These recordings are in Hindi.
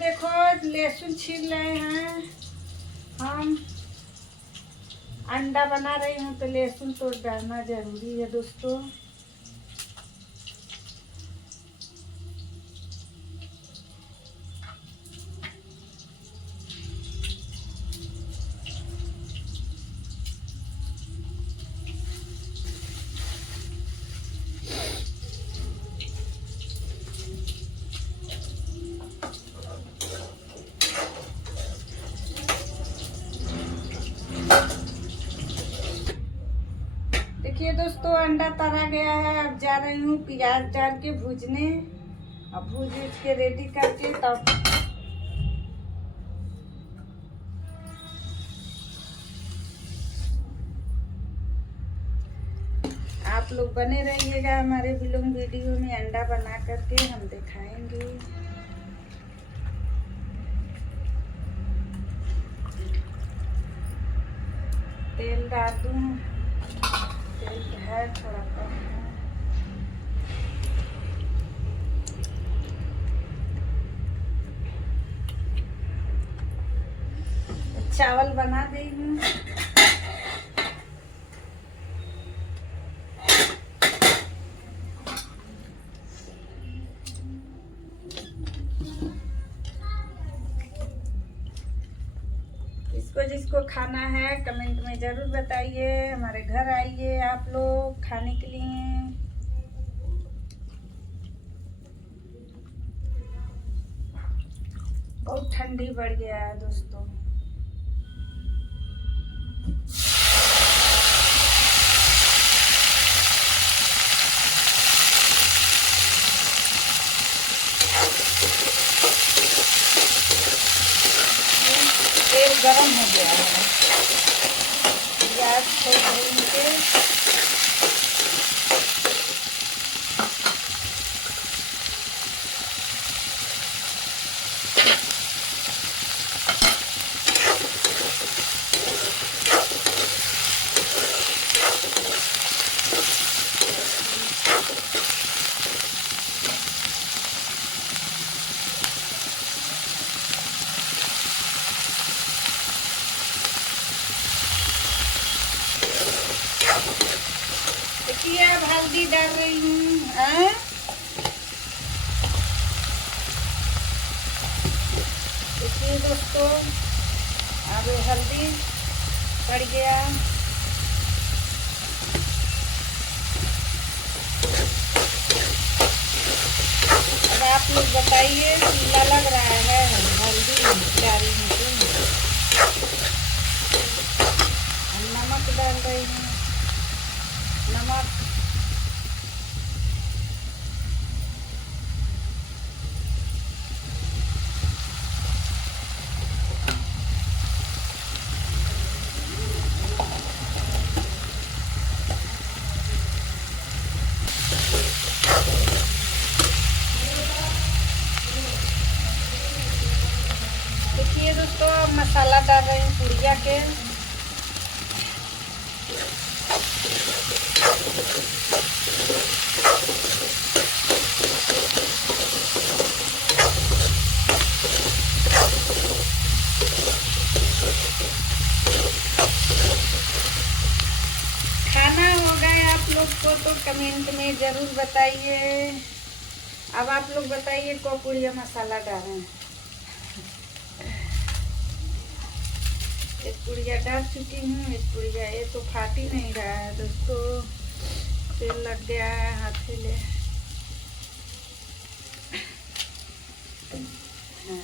देखो लहसुन छील रहे हैं हम। अंडा बना रही हूँ तो लहसुन तो डालना जरूरी है दोस्तों। देखिए दोस्तों अंडा तला गया है। अब जा रही हूँ प्याज डाल के भूजने। अब भूज के रेडी करके तब आप लोग बने रहिएगा हमारे ब्लॉग वीडियो में। अंडा बना करके हम दिखाएंगे। तेल डाल दूँ, तेल है थोड़ा कम है। चावल बना देंगे। इसको जिसको खाना है कमेंट में जरूर बताइए। हमारे घर आइए आप लोग खाने के लिए। बहुत ठंडी बढ़ गया है दोस्तों। तेल गरम हो गया है। प्याज को भून के देखिए अब हल्दी डाल रही हूँ। देखिए दोस्तों अब हल्दी पड़ गया। अब आप लोग बताइए पीला लग रहा है हल्दी डाली हूँ। नमक डाल रही हूँ। नमक देखिए दोस्तों मसाला डाल रही हूँ पुड़िया के। खाना हो गया आप लोग को तो कमेंट में जरूर बताइए। अब आप लोग बताइए को पुड़िया मसाला डालें। एक पुड़िया डाल चुकी हूँ। एक पुड़िया ये तो फाट ही नहीं रहा है दोस्तों। तेल लग गया है हाथ ले। हाँ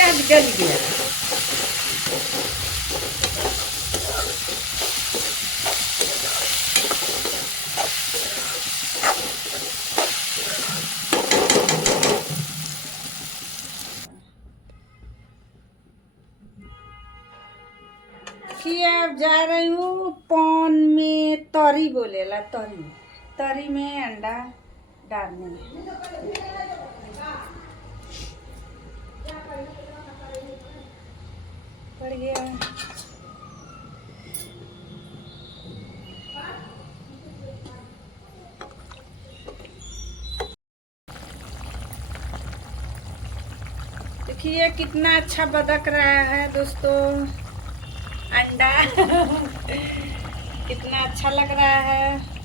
प्याज गल गया। कि अब जा रही हूँ पॉन में तरी बोलेला, तरी तरी में अंडा डालने। पड़ गया। देखिए कितना अच्छा बदक रहा है दोस्तों अंडा। कितना अच्छा लग रहा है।